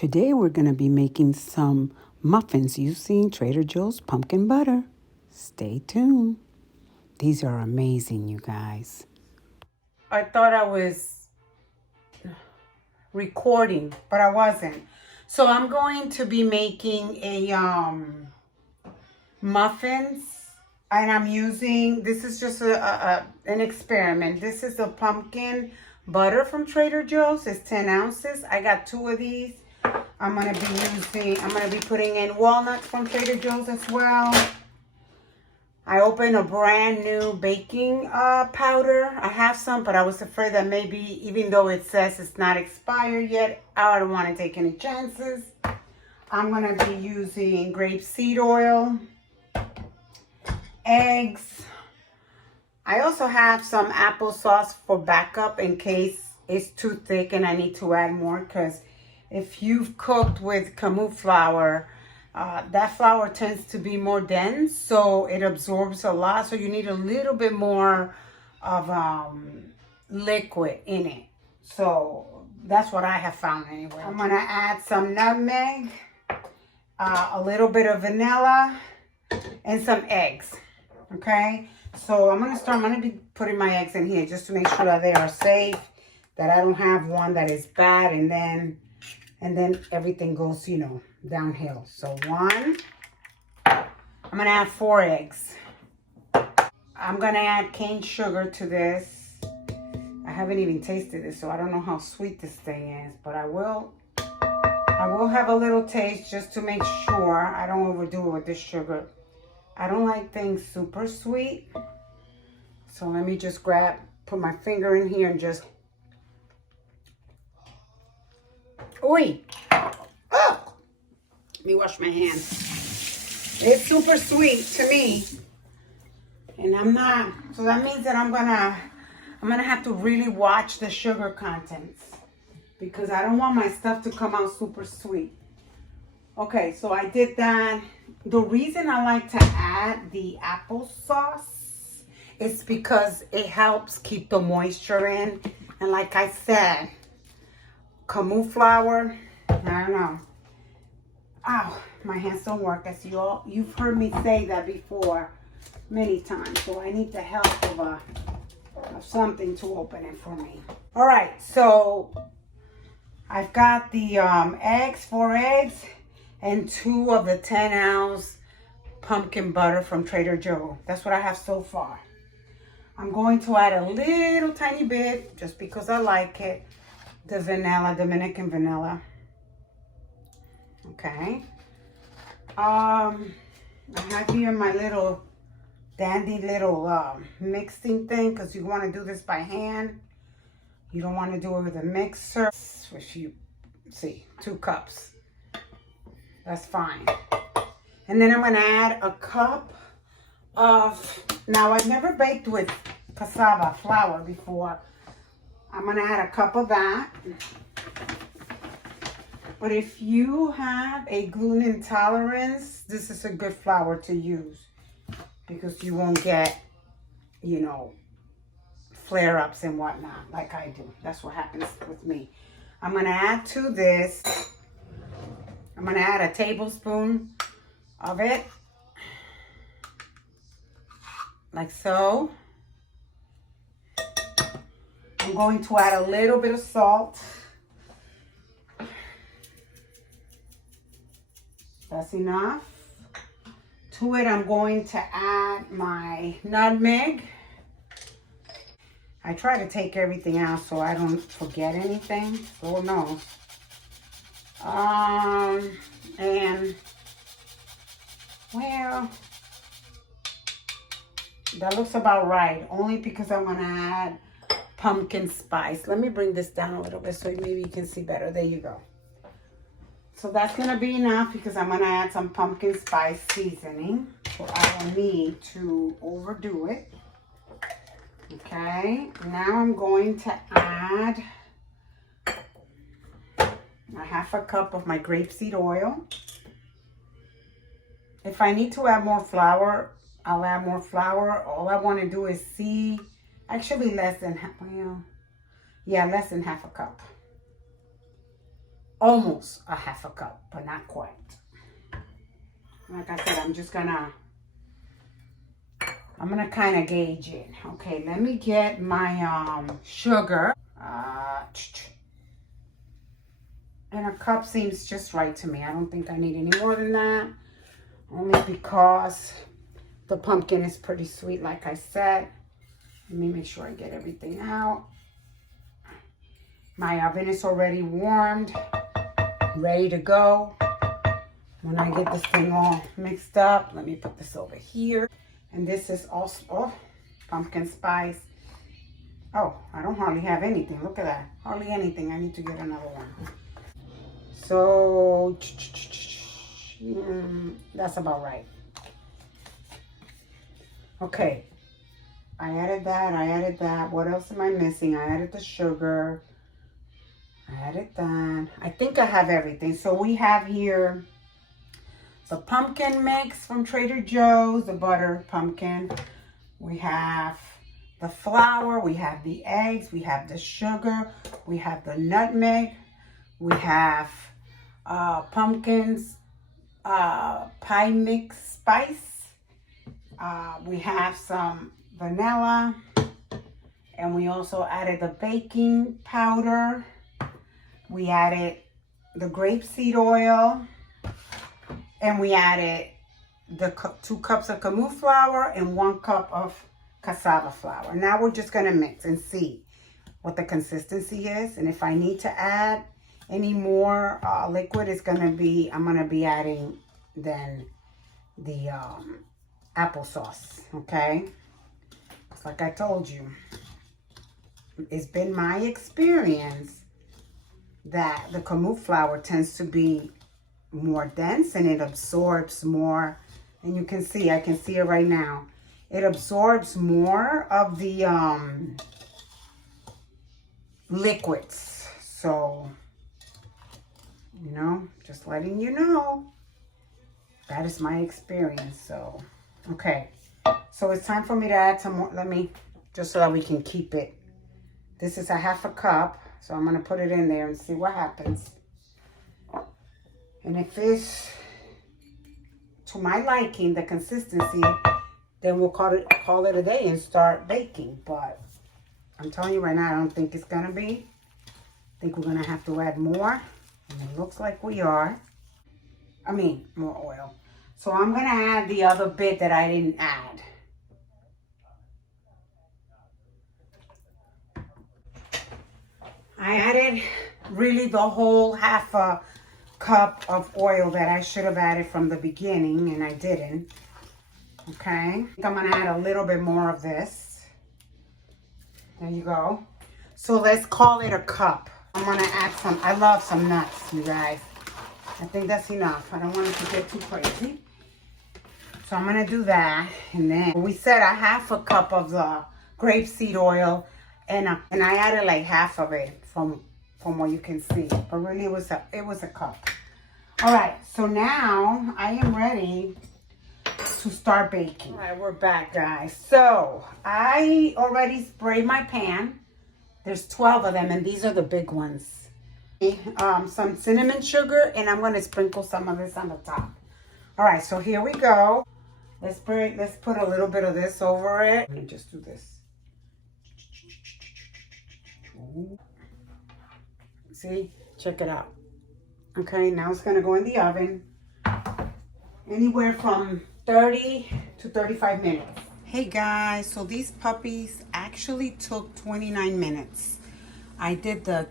Today we're going to be making some muffins using Trader Joe's pumpkin butter. Stay tuned. These are amazing, you guys. I thought I was recording, but I wasn't. So I'm going to be making a muffins, and I'm using, this is just an experiment. This is the pumpkin butter from Trader Joe's. It's 10 ounces. I got 2 of these. I'm going to be putting in walnuts from Trader Joe's as well. I opened a brand new baking powder. I have some, but I was afraid that maybe, even though it says it's not expired yet, I don't want to take any chances. I'm going to be using grape seed oil, eggs. I also have some applesauce for backup in case it's too thick and I need to add more, because if you've cooked with Kamut flour, that flour tends to be more dense, so it absorbs a lot. So you need a little bit more of liquid in it. So that's what I have found anyway. I'm gonna add some nutmeg, a little bit of vanilla, and some eggs. Okay, so I'm gonna be putting my eggs in here just to make sure that they are safe, that I don't have one that is bad, and then everything goes, you know, downhill. So 1, I'm gonna add 4 eggs. I'm gonna add cane sugar to this. I haven't even tasted it, so I don't know how sweet this thing is, but I will have a little taste just to make sure I don't overdo it with this sugar. I don't like things super sweet. So let me just put my finger in here and just, oi! Oh! Let me wash my hands. It's super sweet to me, and I'm not, so that means that I'm gonna have to really watch the sugar contents, because I don't want my stuff to come out super sweet. Okay, so I did that. The reason I like to add the applesauce is because it helps keep the moisture in, and like I said, Kamut flour, I don't know. Ow, my hands don't work, as you've heard me say that before many times. So I need the help of something to open it for me. All right, so I've got the eggs, 4 eggs, and 2 of the 10-ounce pumpkin butter from Trader Joe. That's what I have so far. I'm going to add a little tiny bit, just because I like it, the vanilla, Dominican vanilla. Okay. I have here my little dandy little mixing thing, because you want to do this by hand. You don't want to do it with a mixer. If you see, 2 cups. That's fine. And then I'm going to add a cup of, now I've never baked with cassava flour before. I'm going to add a cup of that. But if you have a gluten intolerance, this is a good flour to use, because you won't get, you know, flare-ups and whatnot like I do. That's what happens with me. I'm going to add to this, I'm going to add a tablespoon of it, like so. I'm going to add a little bit of salt. That's enough. To it, I'm going to add my nutmeg. I try to take everything out so I don't forget anything. Lord knows. And, well, that looks about right. Only because I'm going to add pumpkin spice. Let me bring this down a little bit so maybe you can see better. There you go. So that's going to be enough, because I'm going to add some pumpkin spice seasoning. So I don't need to overdo it. Okay, now I'm going to add a half a cup of my grapeseed oil. If I need to add more flour, I'll add more flour. All I want to do is see, actually less than half, well, yeah, less than half a cup. almost a half a cup, but not quite. Like I said, I'm gonna kind of gauge it. Okay, let me get my sugar. And a cup seems just right to me. I don't think I need any more than that. Only because the pumpkin is pretty sweet, like I said. Let me make sure I get everything out. My oven is already warmed, ready to go. When I get this thing all mixed up, let me put this over here. And this is also pumpkin spice. Oh, I don't hardly have anything. Look at that. Hardly anything. I need to get another one. So, that's about right. Okay. I added that. What else am I missing? I added the sugar. I added that. I think I have everything. So we have here the pumpkin mix from Trader Joe's, the butter pumpkin. We have the flour, we have the eggs, we have the sugar, we have the nutmeg, we have pumpkins, pie mix spice. We have some vanilla, and we also added the baking powder. We added the grapeseed oil, and we added the 2 cups of Kamut flour and 1 cup of cassava flour. Now we're just gonna mix and see what the consistency is. And if I need to add any more liquid, I'm gonna be adding then the applesauce, okay? Like I told you, it's been my experience that the Kamut flour tends to be more dense and it absorbs more. And you can see, I can see it right now. It absorbs more of the liquids. So, you know, just letting you know. That is my experience. So, okay. So it's time for me to add some more. Just so that we can keep it. This is a half a cup. So I'm going to put it in there and see what happens. And if it's to my liking, the consistency, then we'll call it a day and start baking. But I'm telling you right now, I don't think it's going to be. I think we're going to have to add more. And it looks like we are. More oil. So I'm going to add the other bit that I didn't add. I added really the whole half a cup of oil that I should have added from the beginning, and I didn't. Okay, I think I'm gonna add a little bit more of this. There you go. So let's call it a cup. I'm gonna add I love some nuts, you guys. I think that's enough. I don't want it to get too crazy. So I'm gonna do that, and then we said a half a cup of the grapeseed oil, and I added like half of it from what you can see, but really it was a cup. All right, so now I am ready to start baking. All right, we're back, guys. So I already sprayed my pan. There's 12 of them, and these are the big ones. Some cinnamon sugar, and I'm gonna sprinkle some of this on the top. All right, so here we go. Let's put a little bit of this over it. Let me just do this. See, check it out. Okay, now it's gonna go in the oven anywhere from 30 to 35 minutes. Hey guys, so these puppies actually took 29 minutes. I did the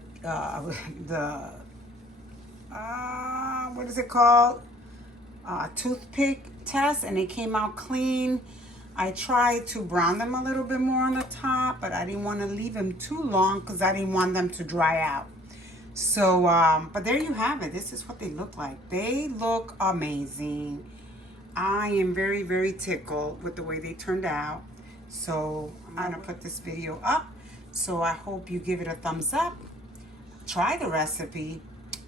what is it called? Toothpick test, and it came out clean. I tried to brown them a little bit more on the top, but I didn't want to leave them too long because I didn't want them to dry out. So, but there you have it. This is what they look like. They look amazing. I am very, very tickled with the way they turned out. So I'm gonna put this video up. So I hope you give it a thumbs up, try the recipe,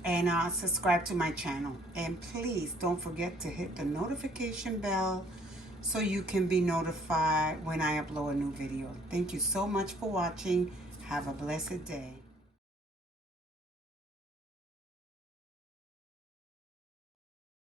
and subscribe to my channel. And please don't forget to hit the notification bell so you can be notified when I upload a new video. Thank you so much for watching. Have a blessed day.